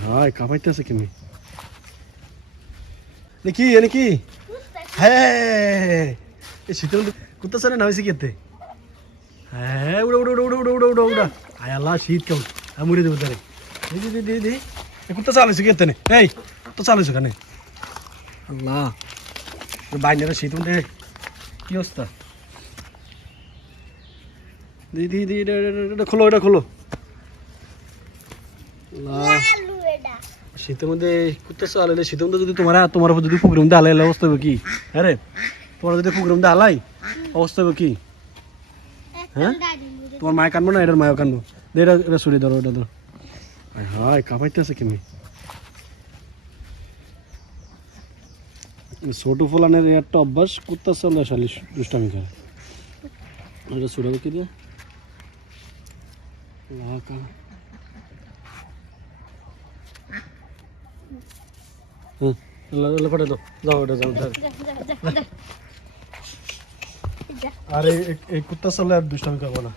হায় কাঁপাইতেছে কেমনি দেখি এনে কি হ্যাঁ এই শীতল কুত্তা না হয়েছে কেতে হ্যাঁ উড়া উড়া উড়া উড়া উড়া উড়া উড়া আয় আল্লাহ শীত কেমন আমি মুড়ে দেবো তারে দি কুত্তা চালাইছে কেতে নে এই কুত্তা চালাইছো কেন আল্লাহ বাইরে শীত উঠে কি অবস্থা দি দি দি এটা খোলো এটা খোলো শীতের মধ্যে কুত্তা চালাইলে শীতের মধ্যে যদি তোমার উপর যদি কুকুরের মধ্যে আলাই অবস্থা হবে কি হ্যাঁ রে তোমার যদি কুকুরের মধ্যে আলাই অবস্থা হবে কি হ্যাঁ তোমার মায় কানবো না এটার মায়ও কানবো এটা এটা সরিয়ে ধরো এটা ধরো হায় কাঁপাইতেছে কেমনি ছোট ফলানের একটা অভ্যাস কুত্তা চালা শালি দুষ্টামি করে এটা সরে কি দিয়ে পাঠা দাও যাও ওটা যাও আরে এই কুত্তা চালে আর দুষ্টামি করবো না